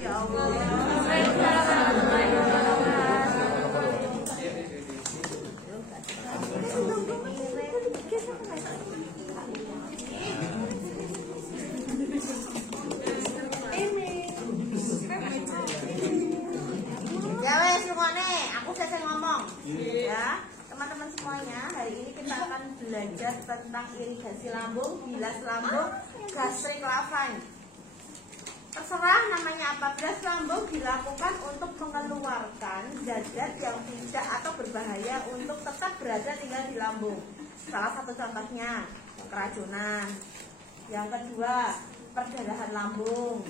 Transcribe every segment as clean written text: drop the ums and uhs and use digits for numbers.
ya Allah. Ya wes semuanya, aku selesai ngomong. Ya, teman-teman semuanya, hari ini kita akan belajar tentang irigasi lambung, bilas lambung, gastrik lavanya. Terserah namanya apa, bilas lambung dilakukan untuk mengeluarkan zat-zat yang tidak atau berbahaya untuk tetap berada tinggal di lambung. Salah satu contohnya keracunan. Yang kedua, perdarahan lambung.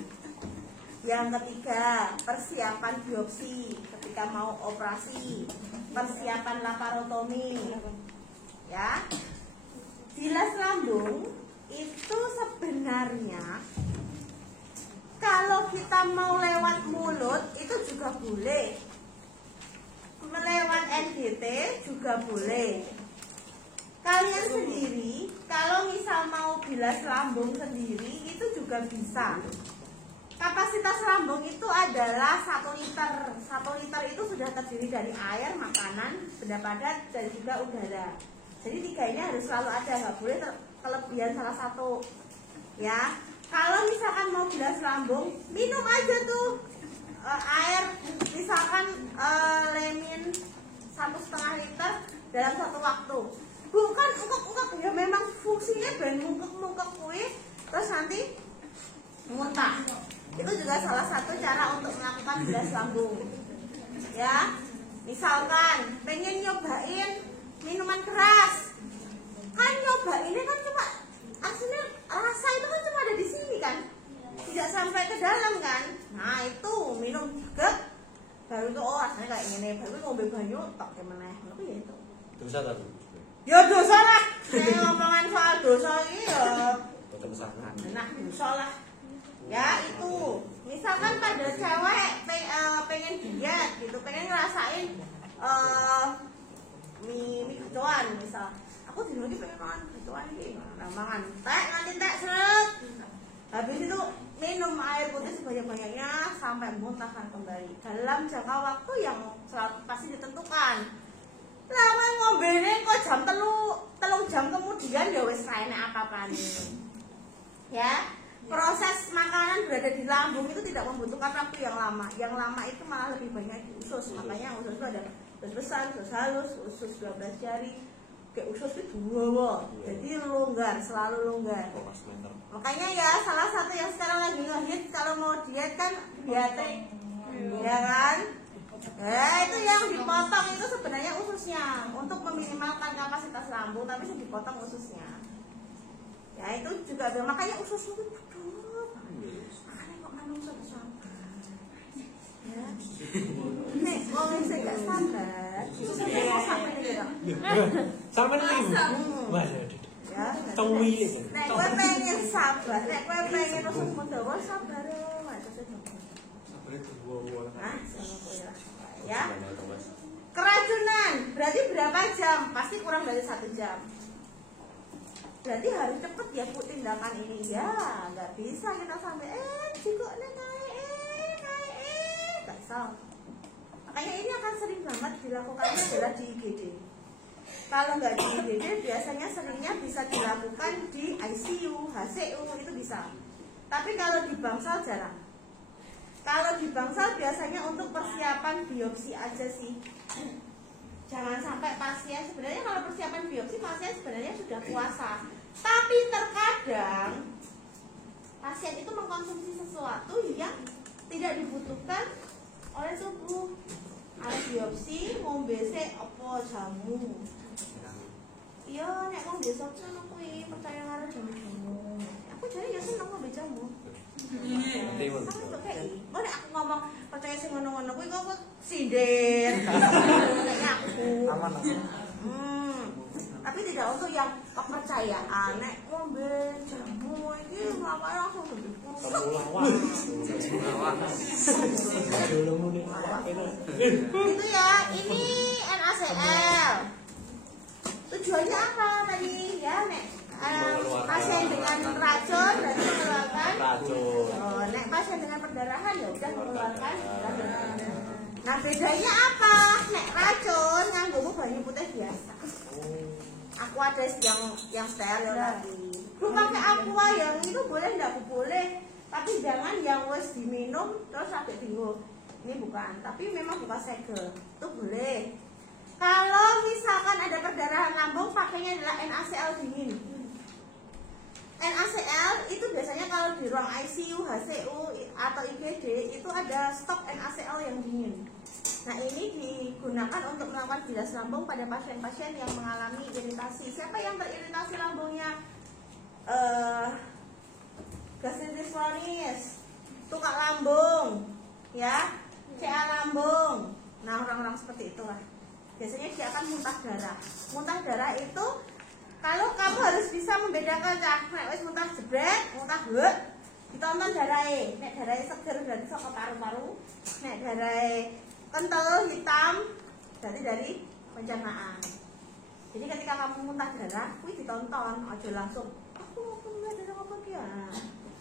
Yang ketiga, persiapan biopsi ketika mau operasi, persiapan laparotomi. Ya, bilas lambung itu sebenarnya kalau kita mau lewat mulut itu juga boleh, melewat NGT juga boleh. Kalian sendiri kalau misal mau bilas lambung sendiri itu juga bisa. Kapasitas lambung itu adalah 1 liter. 1 liter itu sudah terdiri dari air, makanan, benda padat, dan juga udara. Jadi 3 ini harus selalu ada, nggak boleh kelebihan salah satu. Ya, kalau misalkan mau bilas lambung, minum aja tuh air, misalkan lemin 1,5 liter dalam 1 waktu. Bukan ungkep-ungkep, ya memang fungsinya ben mungkep-mungkep kuih, terus nanti muntah. Itu juga salah satu cara untuk melakukan bilas lambung. Ya, misalkan pengen nyobain minuman keras, kan nyobainnya kan cuma aslinya rasa itu kan cuma ada di sini kan, tidak sampai ke dalam kan. Nah itu minum juga, baru tuh oh rasanya kayak gini, baru ngombe banyu tak kemeneh, tapi ya itu. Dosa tapi. Ya dosa lah. Saya ngomongan soal dosa ini ya. Nah dosa lah. Ya itu, misalkan pada cewek pengen diet gitu, pengen ngerasain mie kecoan misal, aku di sini pengen makan kecoan ini, mangan teh nanti teh seret, habis itu minum air putih sebanyak-banyaknya sampai muntahkan kembali dalam jangka waktu yang pasti ditentukan. Lah ngombene kok jam telung jam kemudian ya wis raine apa-apa nih. Ya. Proses makanan berada di lambung itu tidak membutuhkan waktu yang lama. Yang lama itu malah lebih banyak di usus. Makanya usus itu ada usus besar, usus halus, usus 12 jari. Kayak usus itu dua. Jadi longgar, selalu longgar. Makanya ya salah satu yang sekarang lagi ngehit kalau mau diet kan dietrik. Ya kan? Itu yang dipotong itu sebenarnya ususnya untuk meminimalkan kapasitas lambung, tapi dipotong ususnya. Ya itu juga makanya usus itu makanya kok manungsa sabar. Ya. Nek wong sing gak sabar, sampai nek. Sampai nek. Mas. Ya. Tungguin. Nek kowe pengen sabar, nek kowe pengen usus dawa sabar wae. Sabar itu dua. Ya. Keracunan berarti berapa jam? Pasti kurang dari 1 jam. Berarti harus cepet ya bu tindakan ini ya, nggak bisa kita sampai jikoknya naik, nggak bisa. Makanya ini akan sering banget dilakukannya adalah di IGD. Kalau nggak di IGD biasanya seringnya bisa dilakukan di ICU, HCU itu bisa. Tapi kalau di bangsal jarang. Kalau di bangsal biasanya untuk persiapan biopsi aja sih. Jangan sampai pasien, sebenarnya kalau persiapan biopsi pasien sebenarnya sudah puasa. Tapi terkadang pasien itu mengkonsumsi sesuatu yang tidak dibutuhkan oleh tubuh. Ada biopsi, ngombe sik apa jamu. Iya, nek ngombe sik ngono kuwi percaya karo jamu-jamu. Aku jare ya seneng ngombe jamu. Kok nek aku ngomong percaya sing ngono-ngono kuwi kok sindir. Nek aku. Aman. Tapi tidak untuk yang kepercayaan. Nek ngombe jamu iki awake langsung mlebu. Itu ya, ini NaCl. Tujuannya apa tadi? Ya, nek pasien dengan racun berarti mengeluarkan racun. oh, nek pasien dengan perdarahan ya udah mengeluarkan racun. Nah bedanya apa? Nek racun nganggo banyu putih biasa. Aqua yang steril tadi. Lu pakai aqua yang itu boleh enggak? Boleh. Tapi jangan yang wes diminum terus sampai bingung. Ini bukan, tapi memang bukan segel. Itu boleh. Kalau misalkan ada perdarahan lambung, pakainya adalah NaCl dingin. NaCl itu biasanya kalau di ruang ICU, HCU atau IGD itu ada stok NaCl yang dingin. Nah ini digunakan untuk melakukan bilas lambung pada pasien-pasien yang mengalami iritasi. Siapa yang teriritasi lambungnya? Gastritis kronis, tukak lambung, ya, CA lambung. Nah orang-orang seperti itulah. Biasanya dia akan muntah darah. Muntah darah itu kalau kamu harus bisa membedakan nek wis muntah jebret, muntah hut, ditonton darahe. Nek darahe seger berarti saka paru-paru. Nek darahe kental hitam berarti dari pencernaan. Jadi ketika kamu muntah darah, kuwi ditonton, aja langsung aku muntah darah apa dia.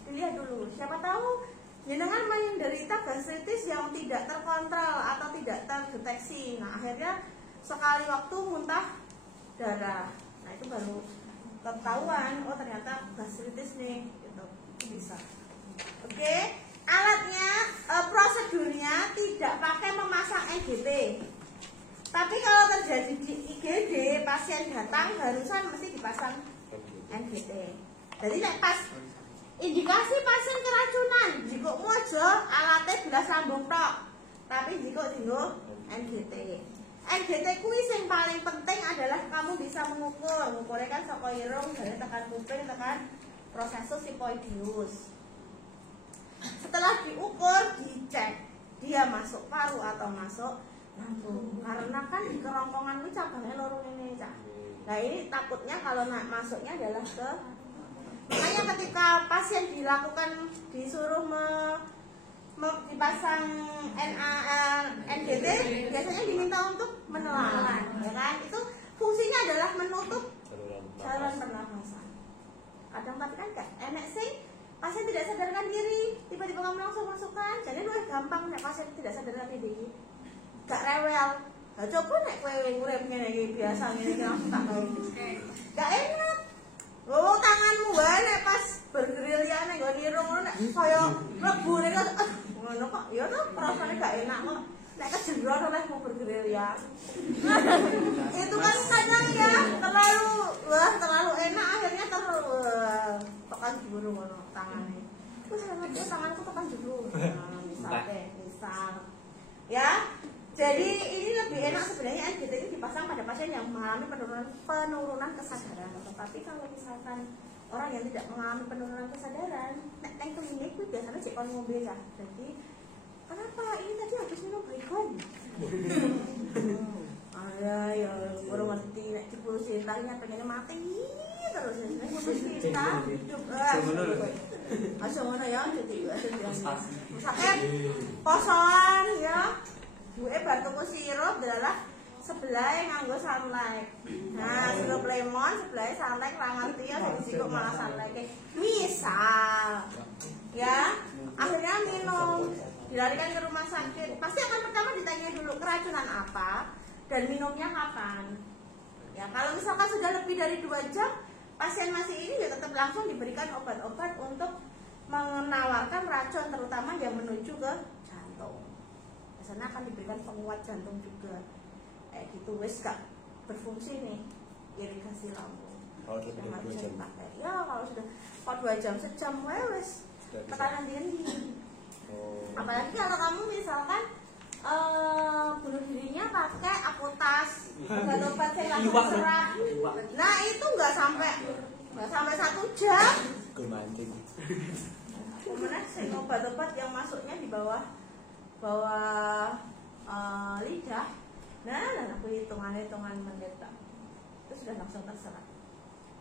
Dilihat dulu, siapa tahu jenengan menderita gastritis yang tidak terkontrol atau tidak terdeteksi. Nah, akhirnya sekali waktu muntah darah. Nah, itu baru ketahuan, oh ternyata gastritis nih, gitu. Bisa. Oke, alatnya, prosedurnya tidak pakai memasang NGT. Tapi kalau terjadi di IGD, pasien datang barusan mesti dipasang NGT. Jadi pas indikasi pasien keracunan, jika mau aja alatnya bilas lambung tok, tapi jika tinggal NGT. NGT kuwi sing paling penting adalah kamu bisa mengukur. Ngukurnya kan saka irung dari tekan kuping tekan prosesus sipoidius. Setelah diukur, dicek dia masuk paru atau masuk lambung. Karena kan di kerongkongan itu cabangnya lorong ini, Cak. Nah, ini takutnya kalau masuknya adalah ke, makanya ketika pasien dilakukan disuruh dipasang NGT, biasanya diminta untuk menelan, ya kan? Itu fungsinya adalah menutup saluran pernafasan. Kadang tapi kan kayak enek sih pasien tidak sadarkan diri, tiba-tiba kamu langsung masukkan. Jadi lu gampang nek pasien tidak sadarkan diri, gak rewel. Nah, coba nek kowe urip ngene biasa ngene langsung tak gawe. Gak enak. Oh, tanganmu wae nek pas bergerilya nek nggo nirung ngono nek kaya mlebu nek ngono kok ya to rasane gak enak kok. Nek kejenggor oleh mau bergerilya. Itu kan kadang ya terlalu enak akhirnya tekan jeburu ngono tangane. Wis tanganku tekan jeburu. Nah, misal. Ya. Jadi ini lebih enak sebenarnya NGT ini dipasang pada pasien yang mengalami penurunan kesadaran. Tetapi kalau misalkan orang yang tidak mengalami penurunan kesadaran, nek klinik itu biasanya cek kon ngombe ya. Jadi kenapa ini tadi habis minum baygon? Ya orang ngerti nek dipulus cintanya pengennya mati terus nek dipulus cinta hidup. Asal ngono ya jadi misalkan posoan ya. Gue batuk sirup adalah sebelah nganggo sunlight. Nah, sirup lemon sebelah sunlight ra ngerti ya sing malah sunlight. Misal ya, akhirnya minum, dilarikan ke rumah sakit. Pasti akan pertama ditanya dulu keracunan apa dan minumnya kapan. Ya, kalau misalkan sudah lebih dari 2 jam, pasien masih ini ya tetap langsung diberikan obat-obat untuk menawarkan racun terutama yang menuju ke jantung. Biasanya akan diberikan penguat jantung juga. Gitu wes gak berfungsi nih irigasi lambung. Kalau sudah 2 jam. Ya kalau sudah 2 jam, sejam wes tekanan tinggi. Apalagi kalau kamu misalkan bunuh dirinya pakai akutas, obat-obat yang langsung serap. Nah itu nggak sampai 1 jam. Kemanting. Kemudian obat-obat yang masuknya di bawah lidah. Nah, aku hitungan menit itu sudah langsung terserap.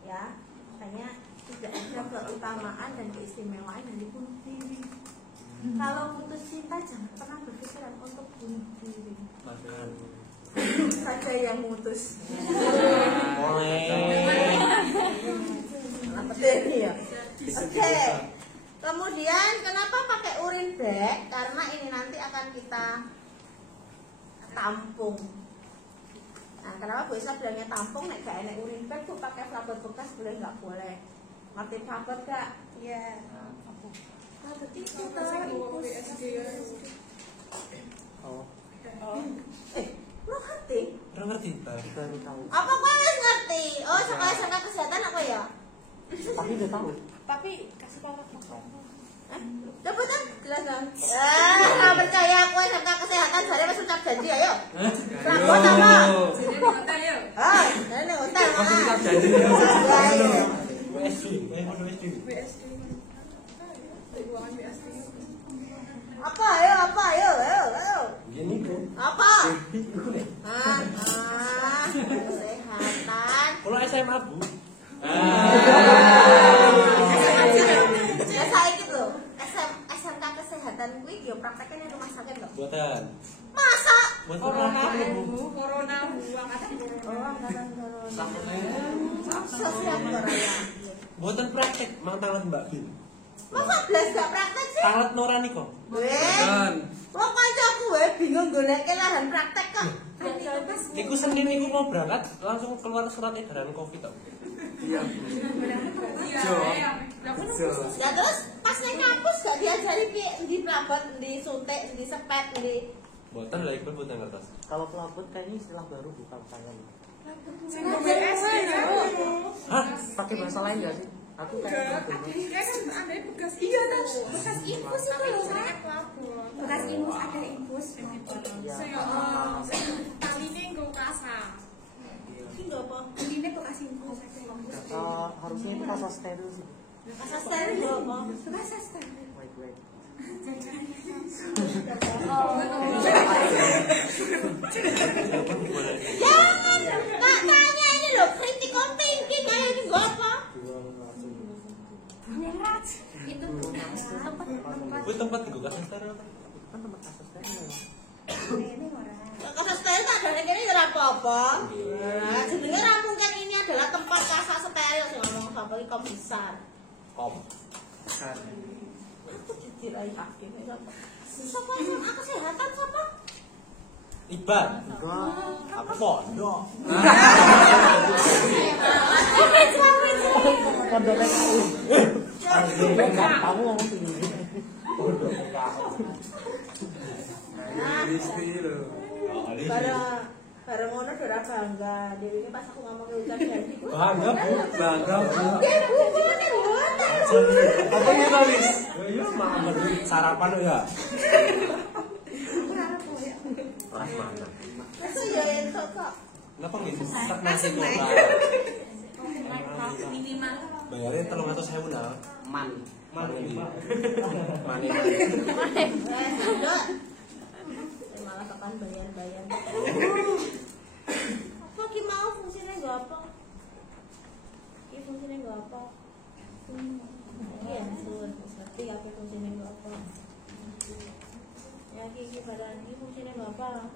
Ya, makanya tidak ada keutamaan dan keistimewaan dari bunuh diri. Kalau putus cinta jangan pernah berpikiran untuk bunuh diri. Saja yang mutus. Iya. Oke. Kemudian kenapa pakai urin bag? Karena ini nanti akan kita tampung. Nah, kenapa Bu Isa bilangnya tampung? Nek gak enek urin bag tuh pakai flabot bekas boleh nggak boleh? Ngerti flabot gak? Iya. Flabot itu Oh. Lo ngerti? Ora ngerti, baru tahu. Apa kau nggak ngerti? Oh, sekolah SMK kesehatan apa ya? Tapi udah tahu. Tapi kasih tahu apa? Coba kan jelaskan. Percaya aku SMK kesehatan saya masuk ucap janji ayo. Flabot apa? Jadi mata ya. Ini hotel mana? Janji. WSD. BSD. Ruangan BSD. Apa ayo. Gini kok. Apa? Kesehatan. Kalau SMA, Bu. Ya saiki lho, SMK kesehatan kuwi yo prakteknya di rumah sakit lho. Buatan. Masa? Buat Corona, praktek, Bu. corona, angkatan corona. Oh, angkatan corona. Sosial corona. Buatan praktek, mang tangan Mbak Bin. Masa blas gak praktek sih? Tangan Norani kok. Weh. Wong kancaku wae bingung goleke lahan praktek kok. Iku Senin iku mau berangkat, langsung keluar surat edaran Covid kok. Iya. Ya terus pas nang kampus gak diajari piye di pelabot, di suntik, di sepet, di Buatan lah ikut buatan kertas. Kalau pelabut kayaknya istilah baru bukan saya. BSD kan? Hah? Pakai bahasa lain nggak sih? Aku kayak gitu. Kan ada bekas. Iya, bekas infus itu loh, Kak. Pelabur. Bekas infus ada infus. Taline nggo kasar. iki lho apa? Ini bekas infus ada infus. Harusnya itu kasa steril sih. Kasar steril lho apa? Bekas sester. Wait. Jangan, Kak tanya ini lho, critical thinking kayak ini gua apa? Nyerat. Itu tempat. Kuwi tempat iku kasih steril. Kan tempat kasa steril. Ini orang. Kasar steril tak ada kene ora apa-apa. Nah, jenenge ra mungkin ini adalah tempat kasar steril sing ngomong sapa iki kok besar. Kom. Aku jujur ae hakim sapa? Sapa yang kesehatan sapa? Iban. Enggak. Apa pondok? Pondok PKU. Kamu ngomong sendiri. Pondok PKU. Bareng ngono ora bangga. Dewi ini pas aku ngomong ke ucap janji. Bangga, Bu. Bangga, Bu. Bu. Apa nih Lalis? Ya mama sarapan ya. Orang mana? Masa ya entuk kok. Kenapa gitu? Sak nasi goreng. Minimal. Bayarin 300.000 nah. Man. Mani. Sendok. Malah kapan bayar. Apa ki mau fungsinya enggak apa? Ki fungsinya enggak apa? Iya, sun. Ngerti apa fungsinya enggak apa? Ya ki badan ki fungsinya enggak apa?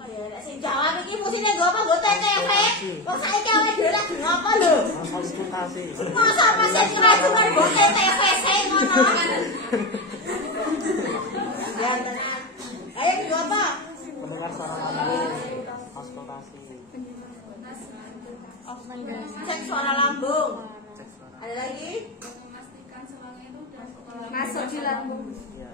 Oh ya, nek sing jawab iki fungsine nggo apa? Nggo TTV. Kok saiki awake dhewe lagi ngopo lho? Konsultasi. Masa masih kira cuma nggo TTV sing ngono. Ya tenan. Ayo nggo apa? Mendengar suara lambung. Konsultasi. Cek suara lambung. Cek suara. Ada lagi? Memastikan selangnya itu udah Masuk di lambung.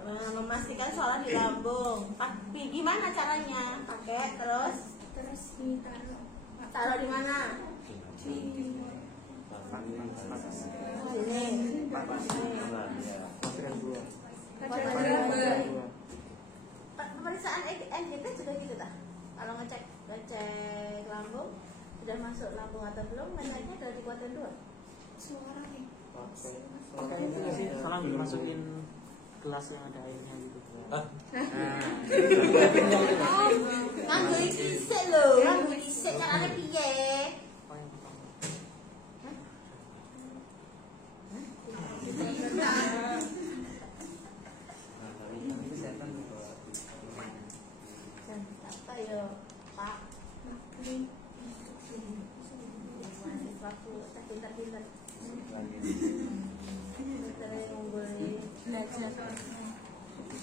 Nah, memastikan suara di lambung. Gimana caranya? Pakai terus Terus ditaruh. taruh di mana? Sini. Masukan dua. Pemeriksaan NGP juga gitu tak? Kalau ngecek lambung sudah masuk lambung atau belum, menariknya adalah di kuarter 2. Suara nih. Pakai itu nggak sih? Salah masukin gelas yang ada airnya gitu. Hah? Nganggo iki sik lho, nganggo iki sik carane piye? Oh, yang pertama. Apa ya, Pak?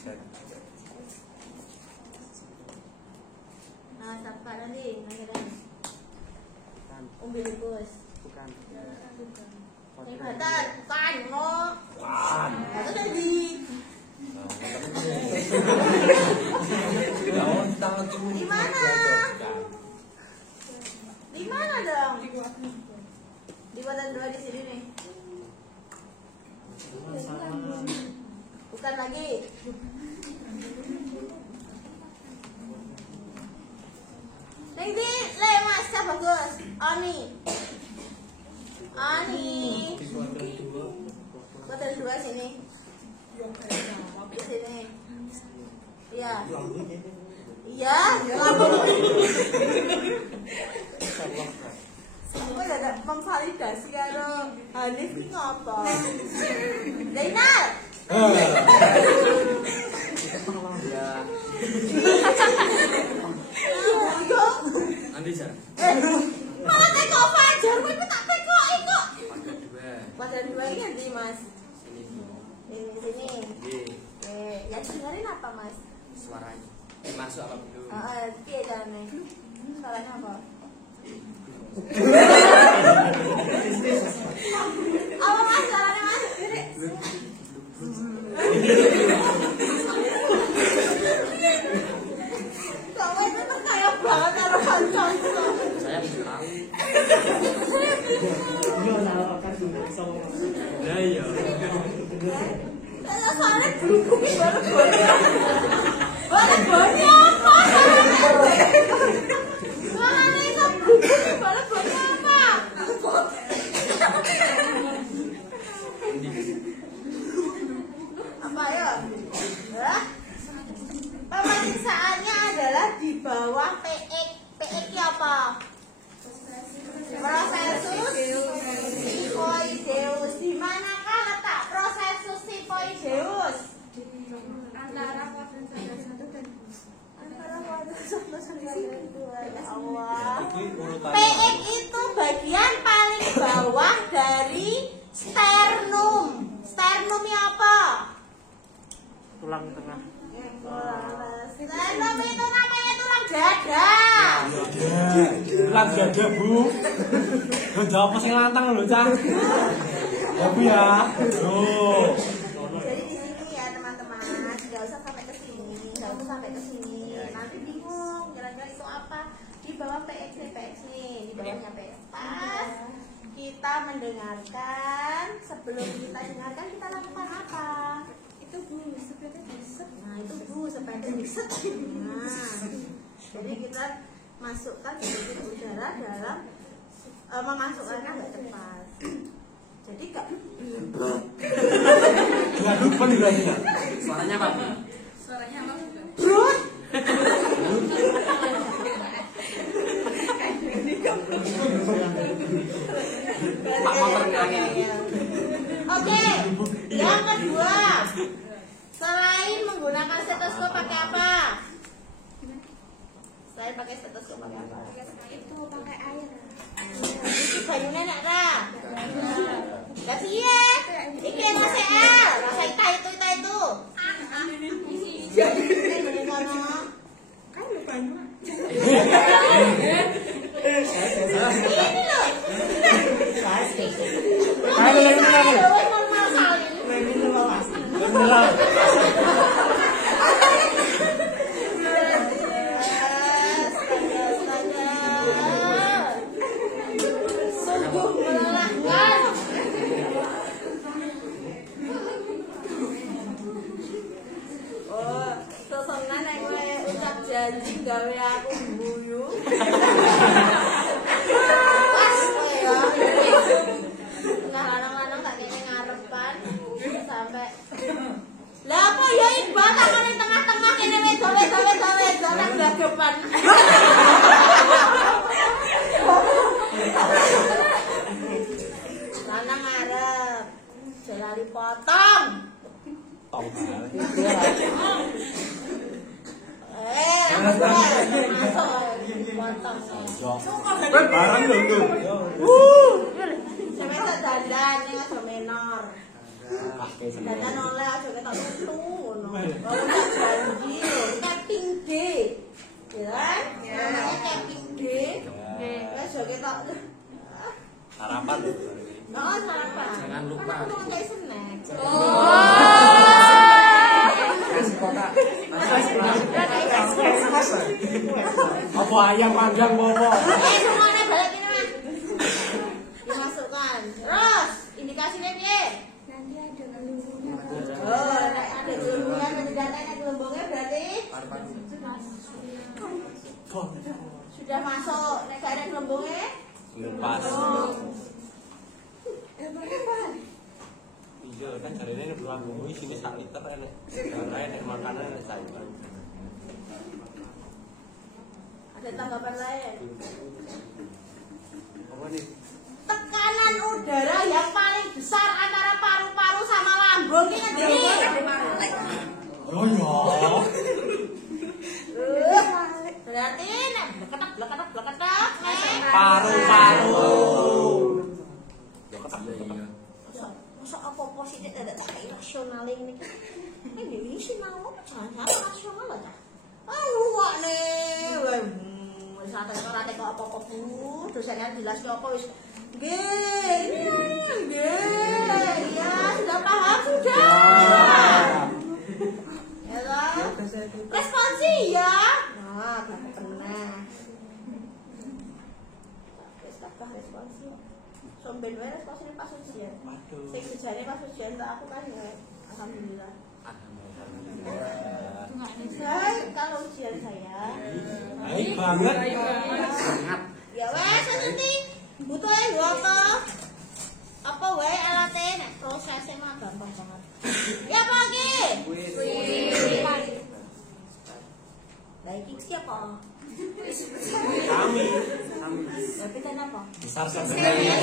Nah, siapa nanti? Akhirnya Bukan. umbilikus. Bukan. Ini batas, bukan, no. Bukan. Batas lagi. Di mana? Di mana dong? Di batas 2 di sini nih. Bukan lagi. Nanti lemas siapa bagus? Oni. Batas 2 sini. Di sini. Iya. Iya. Semua ada memvalidasi karo Hanif ini ngapa? Zainal. Nanti jar. Malah teko Fajar, kowe tak tekoki kok. Pada 2. Pada 2 ini nanti Mas. Ini. Sini. Nggih. Oke, yang dengerin apa Mas? Suaranya. Masuk apa belum? Piye carane? Suaranya apa? Apa Mas suaranya Mas? Kamu itu percaya banget karo kancamu. Saya tahu. Yo salah kan sama. Lah iya. Kalau soalnya berhubungi baru-baru. Baru-baru apa? Soalnya itu berhubungi baru-baru apa? Apa ya? Hah? Pemeriksaannya adalah di bawah PX. PX itu apa? Prosesus sifoideus. Di manakah letak prosesus sifoideus? Antara kuadran 1 dan Antara kuadran 1 dan 2. Ya Allah. Iki urutannya. PX itu bagian paling bawah dari sternum. Sternumnya apa? Tulang tengah. Sternum itu namanya tulang dada. Tulang dada, Bu. Jawab masih lantang lho, Cang. Ya, Bu ya. Oh. Jadi di sini ya teman-teman, nggak usah sampai ke sini, nggak usah sampai ke sini. Nanti bingung, jalan-jalan itu apa? Di bawah PX nih, di bawahnya PX. Pas kita mendengarkan, sebelum kita dengarkan kita lakukan apa? Itu Bu, sepeda besar. Nah itu Bu, sepeda riset. Nah, jadi kita masukkan sedikit udara dalam memasukkannya nggak tepat. Jadi nggak Enggak lupa nih lainnya. Suaranya apa, Bu? suaranya apa juga? brut. Pak motor angin. Oke, yang kedua, selain menggunakan stetoskop pakai apa? Selain pakai stetoskop pakai apa? Itu pakai air. Iki banyune nek ra. Lah piye? Iki yang CL, rasa itu. Ini kono. Kan lu banyu. Ini loh. Sungguh melelahkan. Oh, sesengan nek kowe ucap janji gawe aku guyu. Pas kowe ya. Nah, lanang-lanang tak kene ngarepan sampai. Lah apa ya Iqbal tangan di tengah-tengah kene wedo nang gagepan. Lanang ngarep. Jelali potong. Tong. Masuk potong. Barang dong. Sampai tak dandan yang agak menor. Dandan oleh aja ketok metu ngono. Wong tak janji lho, camping D. Ya, namanya camping D. Wes yo ketok Sarapan. Oh, sarapan. Jangan lupa. Kan aku kayak snack. Kasih kotak. Apa ayam panggang bobo? Semuanya balik ini mas. Dimasukkan. Terus indikasinya piye? Nanti ada gelembungnya. Oh, ada gelembungnya, ada gelembungnya berarti sudah masuk. Nek gak ada gelembungnya? Pas. Berapa? Iya kan jarine nek lambung iki sini 1 liter enek. Enek makanan enek sayuran. Ada tanggapan lain? Apa nih? Tekanan udara yang paling besar antara paru-paru sama lambung ini ngendi? Oh ya. Berarti nek bleketek Paru-paru. Ya ketak. masa apa positif ada tak rasional ini? Ini sih mau jangan rasional aja. Luak nih, wis ate kok apa-apa Bu, dosennya jelas apa wis. Nggih, ya sudah paham sudah. Ya lah. Responsi ya. Nah, pernah. Wis tak responsi. Somben wae responsi pas ujian. Waduh. Sing sejane pas ujian tak aku kan ya. Alhamdulillah. Baik kalau ujian saya. Baik banget. Ya wes nanti butuhnya dua apa? Apa wae alatnya? Nek prosesnya mah gampang banget. Ya pagi. Baik iki siapa? Kami. Tapi kan apa? Besar sebenarnya.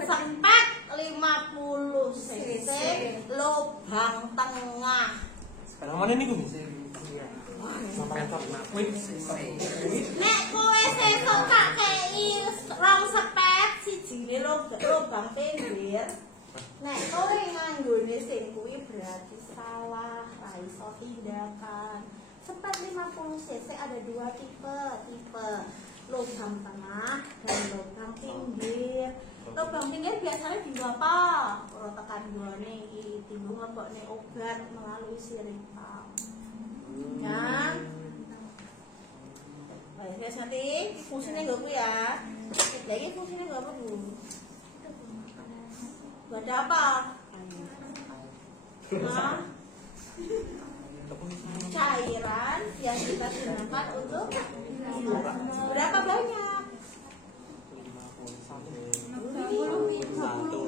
Sempat 50 cc lubang tengah. Sekarang mana nih Gung? Nek kowe sesuk tak kei rong sepet sijine lubang pinggir. Nek kowe nganggone sing kuwi berarti salah, ra iso tindakan. Sepet 50 cc ada dua tipe lubang tengah dan lubang pinggir. Lubang pinggir biasanya dienggo apa? Ora tekan gone iki, dienggo nglebokne obat melalui siripam. Ya. Baik, nanti fungsinya nggo kuwi ya. Lagi fungsinya nggo apa, Bu? Buat apa? Hah? Cairan yang kita gunakan untuk berapa banyak?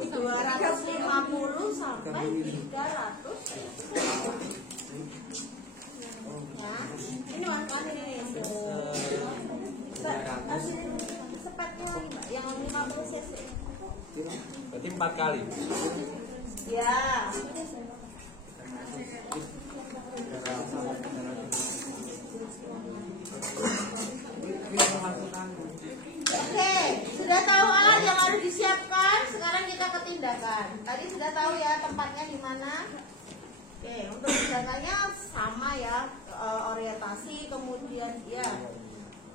250 sampai 300. Ya, ini makan ini. Sepatnya yang 50 cc. Berarti 4 kali. Ya. Oke, sudah tahu alat yang harus disiapkan. Sekarang kita ke tindakan. Tadi sudah tahu ya tempatnya di mana. Oke, untuk tindakannya sama ya, orientasi, kemudian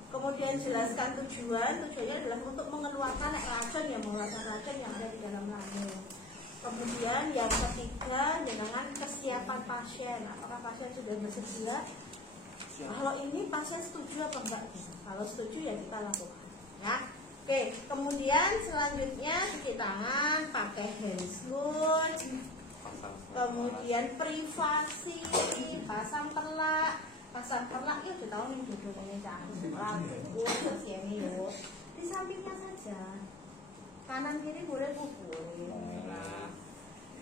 kemudian jelaskan tujuannya adalah untuk mengeluarkan racun yang ada di dalam lambung. Kemudian yang ketiga dengan kesiapan pasien, apakah pasien sudah bersedia? Kalau ini pasien setuju apa enggak? Kalau setuju ya kita lakukan. Ya, oke. Kemudian selanjutnya cuci tangan, pakai handscoon, kemudian privasi, pasang perlak ya sudah tahu nih duduknya cahaya, khusus ya nih yuk. Di sampingnya saja, kanan kiri boleh pukul.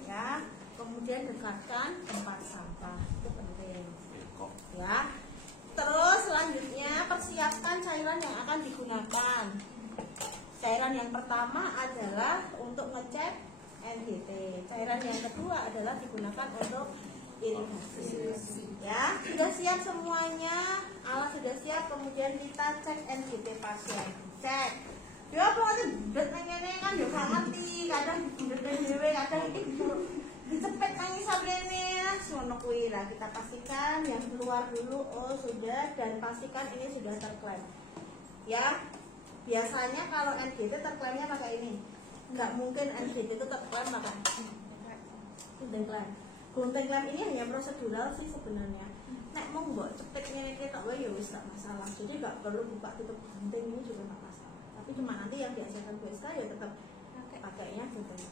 Ya, kemudian dekatkan tempat sampah itu penting. Ya. Terus selanjutnya persiapkan cairan yang akan digunakan. Cairan yang pertama adalah untuk ngecek NGT. Cairan yang kedua adalah digunakan untuk irigasi. Ya, sudah siap semuanya, alat sudah siap. Kemudian kita cek NGT pasien. Cek. Ya apa nanti budet ngene kan ya gak ngerti, kadang budet dhewe, kadang iki dicepet nang sabrene. Ngono kuwi lah kita pastikan yang keluar dulu. Oh, sudah, dan pastikan ini sudah terklaim. Ya. Biasanya kalau NGT terklaimnya pakai ini. Enggak mungkin NGT itu terklaim pakai gunting klaim. Gunting klaim ini hanya prosedural sih sebenarnya. Nek mau mbok cepet ngene iki tak wae ya wis gak masalah. Jadi enggak perlu buka tutup gunting, ini juga enggak masalah. Tapi cuma nanti yang dihasilkan BSK ya tetap pakainya gunting.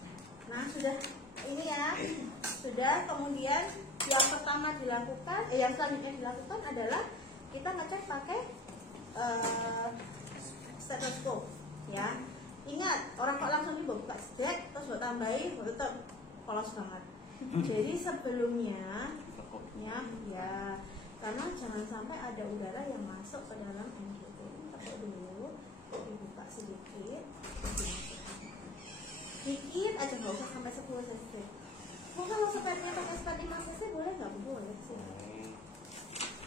Nah, sudah ini ya. Sudah, kemudian yang pertama dilakukan, yang selanjutnya dilakukan adalah kita ngecek pakai stetoskop ya. Ingat, orang kok langsung dibuka stek terus buat tambahin tetap polos banget. Jadi sebelumnya ya karena jangan sampai ada udara yang masuk ke dalam NGT. Pakai dulu, dibuka sedikit aja, nggak usah sampai 10 cc. Mau kalau sepatnya pakai sepat 5 cc boleh nggak? Boleh sih,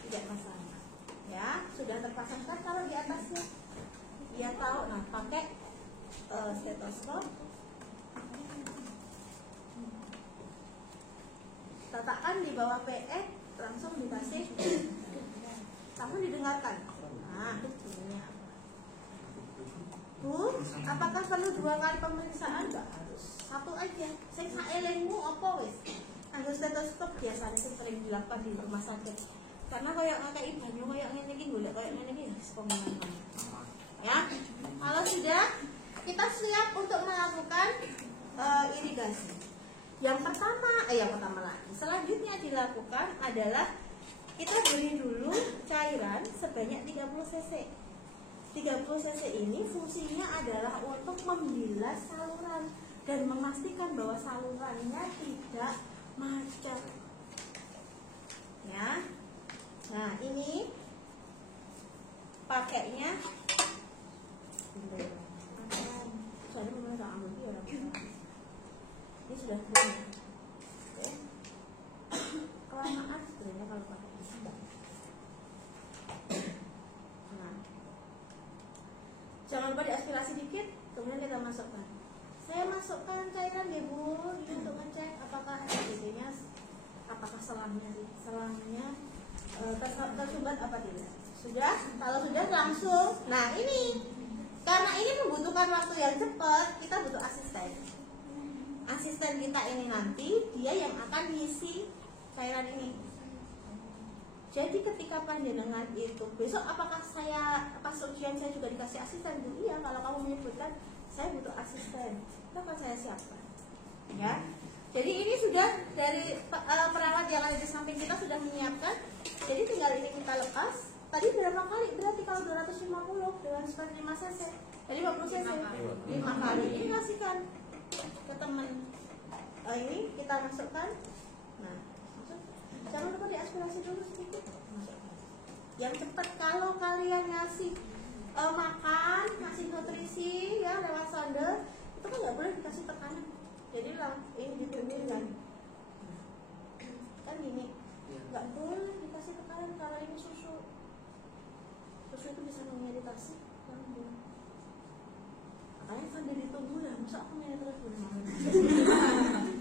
tidak masalah ya. Sudah terpasang kan kalau di atasnya dia tahu. Nah, pakai stetoskop, letakkan di bawah PE, langsung dikasih, langsung didengarkan. Nah, bunyinya apa? Bu, apakah perlu 2 kali pemeriksaan? Enggak harus, 1 aja. Sing saelengmu apa wis? Anggo stetoskop biasanya sering dilakukan di rumah sakit. Karena kayak ngakei banyu kayak ngene iki, golek kayak ngene iki wis pengalaman. Ya. Kalau sudah, kita siap untuk melakukan irigasi. Yang pertama lagi, selanjutnya dilakukan adalah kita beri dulu cairan sebanyak 30 cc. 30 cc ini fungsinya adalah untuk membilas saluran dan memastikan bahwa salurannya tidak macet. Ya. Nah, ini pakainya ini sudah kering. Oke. Kelamaan sebenarnya kalau pakai ini. Nah, jangan lupa diaspirasi dikit, kemudian kita masukkan. Saya masukkan cairan deh Bu, ini untuk ngecek apakah NGT-nya, apakah selangnya tersumbat apa tidak. Sudah, kalau sudah langsung. Nah, ini karena ini membutuhkan waktu yang cepat, kita butuh asisten. Asisten kita ini nanti dia yang akan ngisi cairan ini. Jadi ketika panjenengan itu besok, apakah saya pas ujian saya juga dikasih asisten? Bu, iya, kalau kamu menyebutkan saya butuh asisten, itu akan saya siapkan. Ya. Jadi ini sudah dari perawat yang ada di samping kita sudah menyiapkan. Jadi tinggal ini kita lepas. Tadi berapa kali? Berarti kalau 250 dengan serat 5 cc, jadi 50 cc 5 kali. Ini kasihkan ke teman. Ini kita masukkan. Nah, masuk. Jangan lupa diaspirasi dulu sedikit. Masukkan. Yang cepat kalau kalian ngasih makan, ngasih nutrisi ya lewat sonde, itu kan nggak boleh dikasih tekanan. Jadi ini diturunin kan gini, nggak boleh dikasih tekanan kalau ini susu. Susu itu bisa mengiritasi lambung. Makanya sambil ditunggu lah, masa aku nanya terus bermain.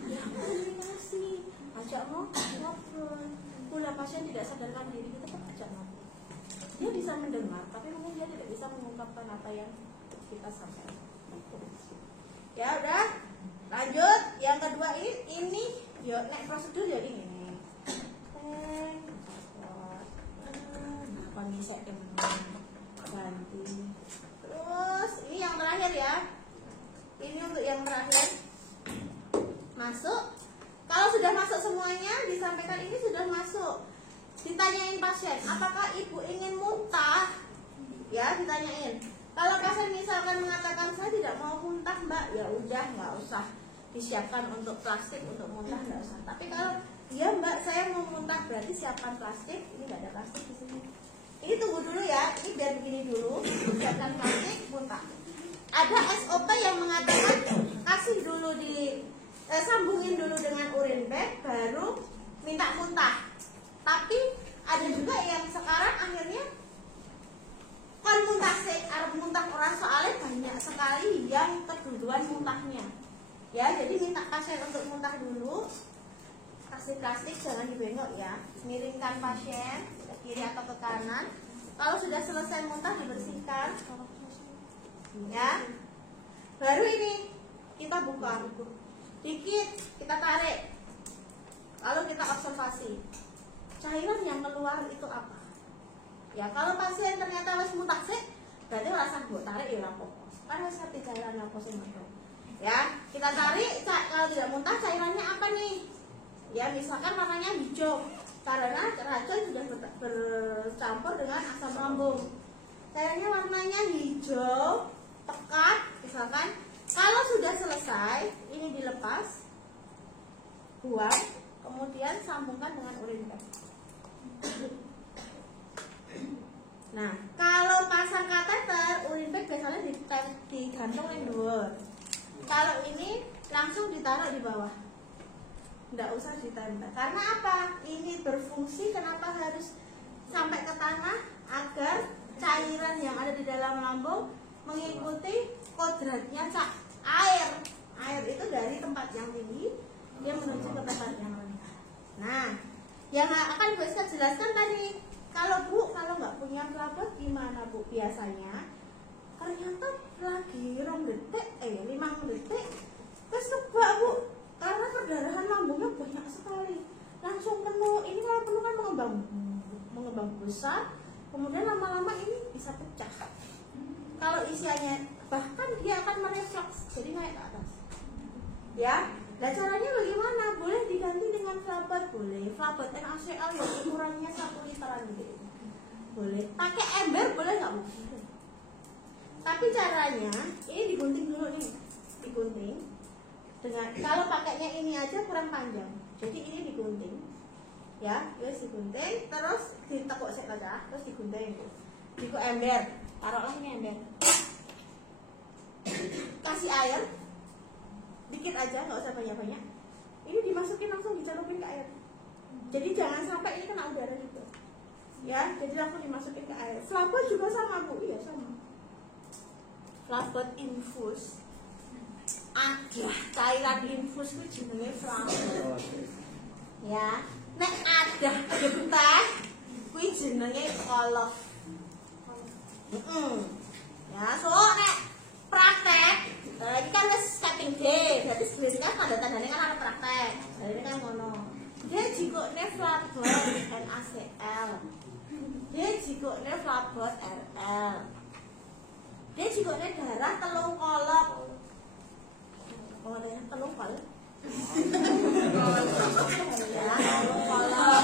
Ya aku dikasih, ajak ngobrol. Pula pasien tidak sadarkan diri, kita tetap ajak ngobrol. Dia bisa mendengar, tapi mungkin dia tidak bisa mengungkapkan apa yang kita sampaikan. Ya udah, lanjut. Yang kedua ini yo nek prosedur jadi ini. Nah, kondisi ganti. Terus ini yang terakhir ya. Ini untuk yang terakhir. Masuk. Kalau sudah masuk semuanya, disampaikan ini sudah masuk. Ditanyain pasien, apakah ibu ingin muntah? Ya, ditanyain. Kalau pasien misalkan mengatakan saya tidak mau muntah mbak, ya udah nggak usah disiapkan untuk plastik untuk muntah, nggak usah. Tapi kalau ya mbak saya mau muntah, berarti siapkan plastik. Ini nggak ada plastik di sini. Ini tunggu dulu ya, ini biar begini dulu. Siapkan plastik, muntah. Ada SOP yang mengatakan kasih dulu sambungin dulu dengan urin bag, baru minta muntah. Tapi ada juga yang sekarang akhirnya Kon muntah sih, arep muntah orang soalnya banyak sekali yang keduluan muntahnya. Ya, jadi minta pasien untuk muntah dulu. Kasih plastik, jangan dibengok ya. Miringkan pasien ke kiri atau ke kanan. Kalau sudah selesai muntah dibersihkan. Ya. Baru ini kita buka. Dikit kita tarik. Lalu kita observasi. Cairan yang keluar itu apa? Ya, kalau pasien ternyata harus muntah sih, berarti rasa mbok tarik ya apa-apa. Kan harus hati cairan apa sih, ya, kita tarik, kalau tidak muntah cairannya apa nih? Ya, misalkan warnanya hijau karena racun sudah bercampur dengan asam lambung. Cairannya warnanya hijau, pekat, misalkan. Kalau sudah selesai, ini dilepas, buang, kemudian sambungkan dengan urin pad. Nah, kalau pasang kateter, urin pad biasanya digantung yang dua. Kalau ini langsung ditaruh di bawah, tidak usah ditempel. Karena apa? Ini berfungsi kenapa harus sampai ke tanah agar cairan yang ada di dalam lambung mengikuti kodratnya air. Air itu dari tempat yang tinggi dia menuju ke tempat yang rendah. Nah, yang akan Ibu Eska jelaskan tadi, kalau Bu, kalau nggak punya pelabot gimana Bu? Biasanya ternyata lagi 5 detik terus kebak Bu, karena perdarahan lambungnya banyak sekali, langsung penuh. Ini kalau penuh kan mengembang besar, kemudian lama-lama ini bisa pecah. Kalau isiannya bahkan dia akan merefleks, jadi naik ke atas. Ya, nah caranya bagaimana? Boleh diganti dengan flabot, boleh flabot NaCl yang ukurannya 1 literan gitu. Boleh pakai ember, boleh nggak Bu? Tapi caranya ini digunting dulu nih, digunting dengan, kalau pakainya ini aja kurang panjang, jadi ini digunting, ya, terus digunting, terus ditekuk saja, terus digunting, diku ember, taruhlah ini ember, kasih air, dikit aja, nggak usah banyak-banyak, ini dimasukin langsung dicelupin ke air, jadi jangan sampai ini kena udara juga, ya, jadi langsung dimasukin ke air. Flabot juga sama Bu, iya sama. Flabot infus, cairan infus itu jenenge flabot. Ya, nek ada getah kuwi jenenge kolok. Ya, so nek praktek, ini kan wis stepping day, berarti sebenarnya kan tanda-tandanya kan ada praktek. Jadi ini kan ngono. Dia jikokne flabot NaCl. Dia jikokne flabot RL. Dia juga darah telung kolok. Oh, darah telung kolok. Ya, telung kolok.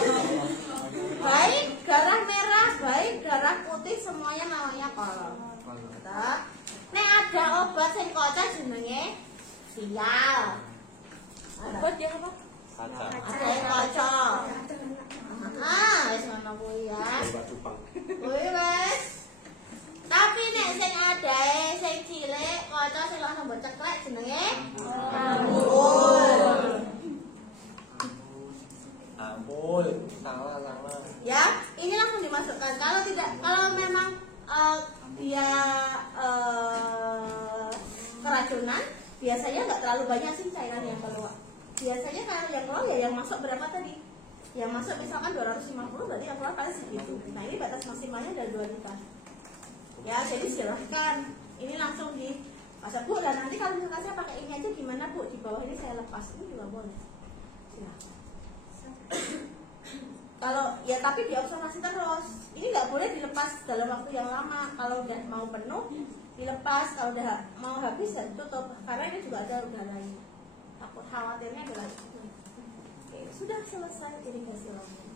Baik darah merah, baik darah putih, semuanya namanya kolok. Nek ada obat sing kocok jenenge sial. Obat yang apa? Kaca. Ada yang kocok. Wis ngono kuwi ya. Kuwi wis. Tapi nek sing adae sing cilik kaca sing langsung mbok ceklek jenenge Ampun, salah. ya, ini langsung dimasukkan. Kalau memang dia keracunan, biasanya nggak terlalu banyak sih cairan yang keluar. Biasanya kalau yang keluar ya yang masuk berapa tadi? Yang masuk misalkan 250, berarti yang keluar paling segitu. Nah, ini batas maksimalnya dari 2 liter. Ya, jadi silahkan ini langsung di masa Bu, dan nanti kalau misalkan saya pakai ini aja gimana Bu, di bawah ini saya lepas, ini juga boleh, silahkan. Kalau ya tapi diobservasi terus, ini nggak boleh dilepas dalam waktu yang lama. Kalau udah mau penuh dilepas, kalau udah mau habis ya tutup, karena ini juga ada udaranya, takut khawatirnya adalah itu. Oke, sudah selesai irigasi lambung.